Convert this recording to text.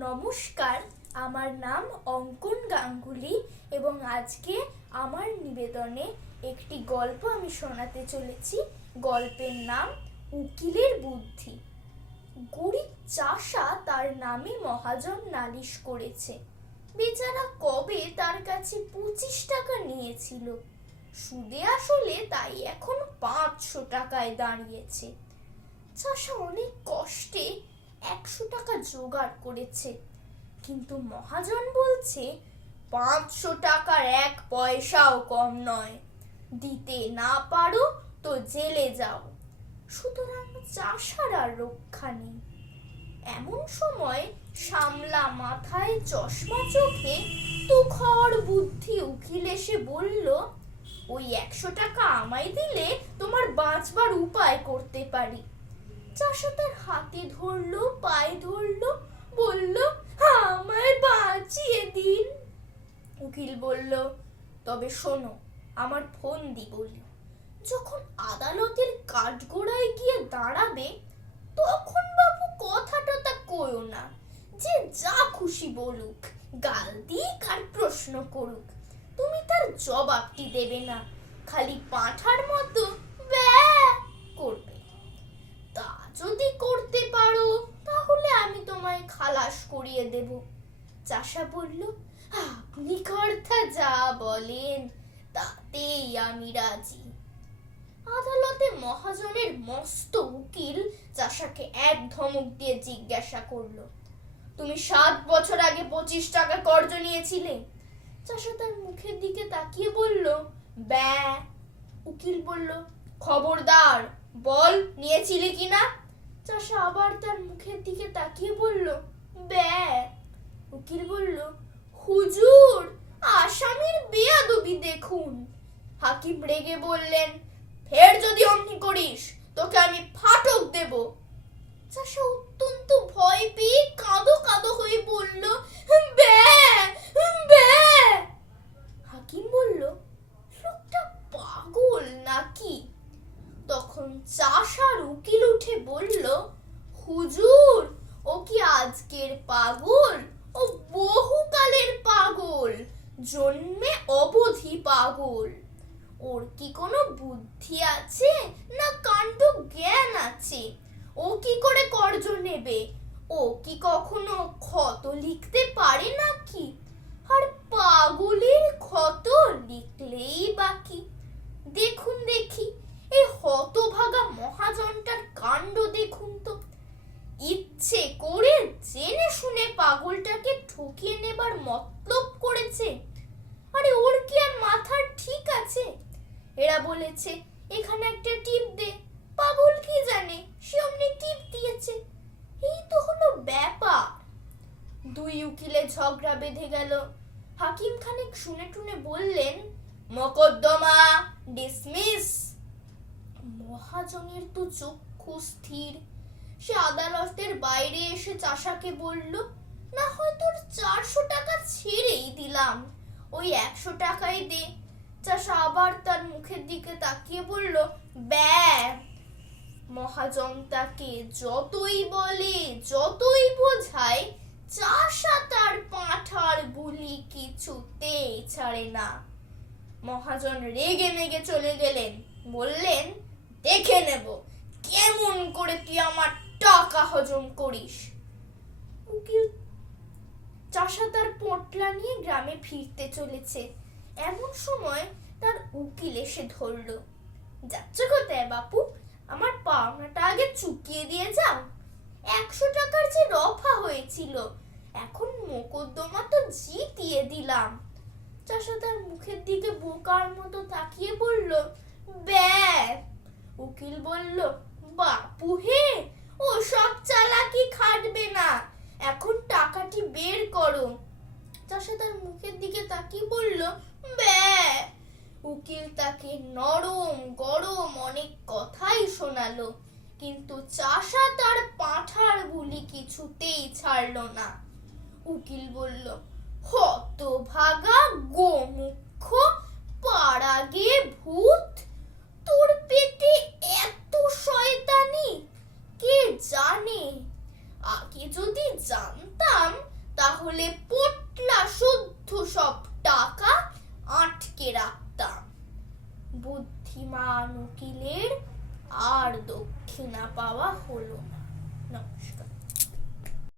নমস্কার, আমার নাম অঙ্কন গাঙ্গুলি এবং আজকে আমার নিবেদনে একটি গল্প আমি শোনাতে চলেছি। গল্পের নাম উকিলের বুদ্ধি। গরিব চাষা তার নামে মহাজন নালিশ করেছে। বেচারা কবে তার কাছে 25 টাকা নিয়েছিল, সুদে আসলে তাই এখন 500 টাকায় দাঁড়িয়েছে। চাষা অনেক কষ্টে 100 টাকা জোগাড় করেছে, কিন্তু মহাজন বলছে 500 টাকার 1 পয়সাও কম নয়, দিতে না পারো তো জেলে যাও। সুতরাং চাষার আর রক্ষা নেই। এমন সময় সামলা মাথায় চশমা চোখে তুখর বুদ্ধি উকিল এসে বলল, ওই 100 টাকা আমায় দিলে তোমার বাঁচবার উপায় করতে পারি। চাষা তার হাতে ধরলো, পায়ে ধরলো, বলল, আমায় বাঁচিয়ে দিন। উকিল বলল, তবে শোনো, আমার ফন্দি বলি, যখন আদালতের কাঠগড়ায় গিয়ে দাঁড়াবে তখন বাবু কথা টথা কইও না, যে যা খুশি বলুক, গাল দিক আর প্রশ্ন করুক, তুমি তার জবাবটি দেবে না, খালি পাঁঠার মতো ব্যা করবে। তা যদি করতে পারো তাহলে আমি তোমায় খালাস করিয়ে দেব। চাষা বলল, আপনি কর্তা যা বলেন তাতেই আমি রাজি। আদালতে মহাজনের মস্ত উকিল চাষাকে এক ধমক দিয়ে জিজ্ঞাসা করলো, তুমি 7 বছর আগে 25 টাকা কর্জ নিয়েছিলে? চাষা তার মুখের দিকে তাকিয়ে বলল, ব্যা। উকিল বলল, খবরদার বল নিয়েছিলি কিনা? চাষা আবার তার মুখের দিকে তাকিয়ে বলল, ব্যা। উকিল বলল, হুজুর, আসামির বেয়াদবি দেখুন। হাকিম রেগে বললেন, ফের যদি অমনি করিস তোকে আমি ফাটক দেব। চাষা অত্যন্ত ভয় পেয়ে কাঁদো কাঁদো হয়ে বলল, ব্যা ব্যা। হাকিম বলল, লোকটা পাগল নাকি? তখন চাষার উকিল উঠে বলল, হুজুর, ও কি আজকের পাগল, ও বহুকালের পাগল, জন্মে অবধি পাগল। ওর কি কোনো বুদ্ধি আছে না কাণ্ড জ্ঞান আছে? ও কি করে কর্জ নেবে? ও কি কখনো ক্ষত লিখতে পারে নাকি? আর পাগলের ক্ষত লিখলেই বাকি। দেখুন দেখি এই হতভাগা মহাজনটার কাণ্ড দেখুন তো। ইচ্ছে করে জেনে শুনে পাগলটাকে ঠকিয়ে নেবার মতলব করেছে। আরে ওর কি আর মাথার ঠিক আছে? এরা বলেছে এখানে একটা টিপ দে, পাগল কি জানে, সে অমনি টিপ দিয়েছে। এই তো হলো ব্যাপার। দুই উকিলে ঝগড়া বেঁধে গেল। হাকিম খানিক শুনে টুনে বললেন, মোকদ্দমা ডিসমিস। মহাজনের তো চক্ষু স্থির। সে আদালতের বাইরে এসে চাষাকে বলল, না হয় তোর 400 টাকা ছেড়েই দিলাম, ওই 100 টাকাই দে। চাষা আবার তার মুখের দিকে তাকিয়ে বলল, ব্যা। মহাজন তাকে যতই বলে, যতই বোঝায়, চাষা তার পাঁঠার বুলি কিছুতেই ছাড়ে না। মহাজন রেগে মেগে চলে গেলেন, বললেন, দেখে নেব কেমন করে তুই আমার টাকা হজম করিস। উকিল চাষা তার পোটলা নিয়ে গ্রামে ফিরতে চলেছে। এমন সময় তার উকিল এসে ধরল, যাচ্ছ কোথায় বাপু? আমার পাওনাটা আগে চুকিয়ে দিয়ে যাও। 100 টাকার যে রফা হয়েছিল, এখন মোকদ্দমা তো জিতিয়ে দিলাম। চাষা তার মুখের দিকে বোকার মতো তাকিয়ে বলল, ব্যা। উকিল বলল, বাপু হে, ও সব চালাকি খাটবে না, এখন টাকাটি বের করো। চাষা তার মুখের দিকে তাকিয়ে বলল, ব্যা। উকিল তাকে নরম গরম অনেক কথাই শোনালো, কিন্তু চাষা তার পাঁঠার বুলি কিছুতেই ছাড়লো না। উকিল বলল, হতভাগা গোমুখ পাড়া গে ভূত, তোর পেটে এত শয়তানি, কে জানে, আগে যদি জানতাম তাহলে পোটলা শুদ্ধ সব টাকা আটকে রাখতাম। বুদ্ধিমান উকিলের আর দক্ষিণা পাওয়া হলো না। নমস্কার।